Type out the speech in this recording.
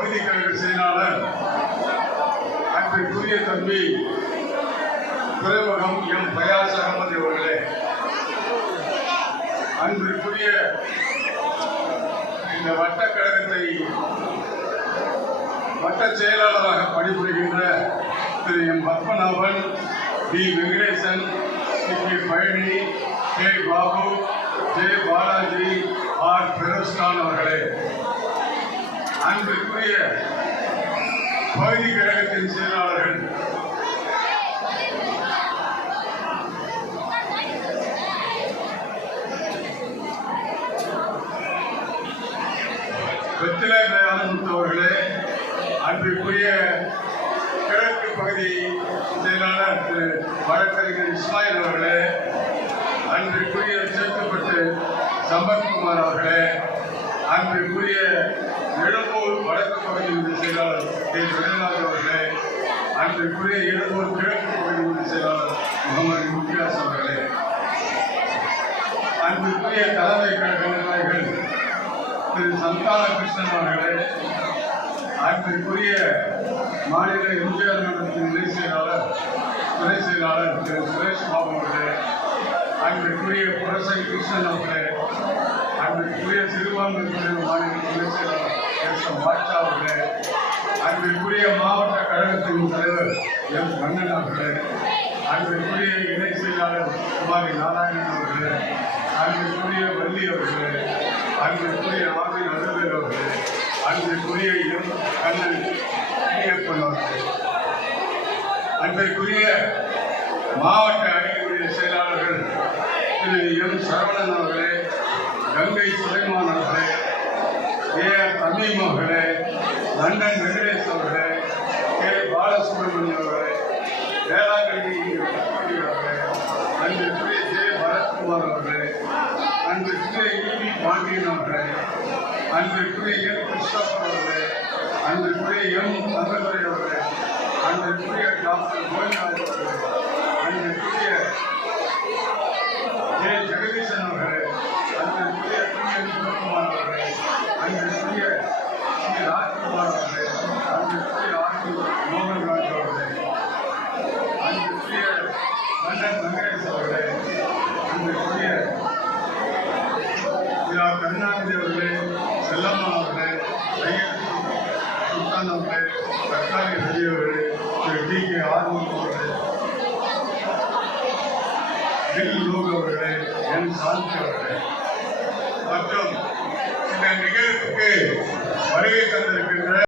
பகுதி கழக செயலாளர் அன்பிற்குரிய தம்பி துறைமுகம் எம் பயாஸ் அகமது அவர்களே. அன்பிற்குரிய இந்த வட்டக்கழகத்தை வட்ட செயலாளராக பணிபுரிகின்ற Thiru M Padmanabhan P Venkatesan C K Palani K. Babu J. Balaji R. Peruskhan அவர்களே. அன்பிற்குரிய பகுதி கழகத்தின் செயலாளர்கள். வெற்றிலை தயானந்த் அவர்களே அன்பிற்குரிய கிழக்கு பகுதி செயலாளர் திரு வழக்கறிஞர் இஸ்மாயில் அவர்களே அன்பிற்குரிய சேர்க்கப்பட்டு சம்பத்குமார் அவர்களே அன்பிற்குரிய எழும்பூர் வடக்கு பகுதியின் செயலாளர் கே. விஜயநாத் அவர்களே அன்பிற்குரிய எழும்பூர் கிழக்கு பகுதியின் செயலாளர் முகமது முக்கியாஸ் அவர்களே அன்பிற்குரிய தலைமை கழக நிர்வாகிகள் திரு. சந்தான கிருஷ்ணன் அவர்களே அன்பிற்குரிய மாநில எம்ஜிஆர் மன்றத்தின் இணை செயலாளர் துணை செயலாளர் திரு. சுரேஷ் பாபு அவர்களே அன்பிற்குரிய புரசை கிருஷ்ணன் அவர்களே அன்பிற்குரிய சிறுபான்மையினர் மாநில துணை எஸ் எம் பாட்சா அவர்களே அன்பிற்குரிய மாவட்ட கழகத்தின் தலைவர் எம் கண்ணன் அவர்களே அன்பிற்குரிய இணை செயலாளர் குமாரி நாராயணன் அவர்களே அன்பிற்குரிய வள்ளி அவர்களே அன்பிற்குரிய ஆவின் அலுவலர் அவர்களே அன்பிற்குரிய எம் கண்ணன் ஐயப்பன் அவர்களே. அன்பிற்குரிய மாவட்ட அணியினுடைய செயலாளர்கள் திரு சரவணன் அவர்களே கங்கை சுலைமான் அவர்களே ஏ. ஆர் தமீம் அவர்களே லண்டன் வெங்கடேஷ் அவர்களே கே. பாலசுப்ரமணியம் அவர்களே வேளாங்கண்ணி வெங்கடபதி அவர்களே அன்பிற்குரிய ஜே. பரத்குமார் அவர்களே அன்பிற்குரிய இவி பாண்டியன் அவர்களே அன்பிற்குரிய எம். கிருஷ்ணப்பர் அவர்களே அன்பிற்குரிய எம். தங்கதுரை அவர்களே அன்பிற்குரிய டாக்டர் கோவிந்தராஜ் அவர்களே அன்பிற்குரிய ஜே ஜெகதீசன் அவர்களே அன்பிற்குரிய டி என் சிவகுமார் அவர்களே அன்பிற்குரிய ஸ்ரீ ராஜ்குமார் அவர்களே அன்பிற்குரிய ஆர் டி மோகன்ராஜ் அவர்களே அன்பிற்குரிய லண்டன் வெங்கடேஷ் அவர்களே அன்பிற்குரிய திரு ஆர் கருணாநிதி அவர்களே செல்லம்மா அவர்களே ஐயர் திரு டி கே ஆர்வம் தில் லோக் அவர்களே என் சாந்தி அவர்களே. மற்றும் இந்த நிகழ்வுக்கு வருகை தந்திருக்கின்ற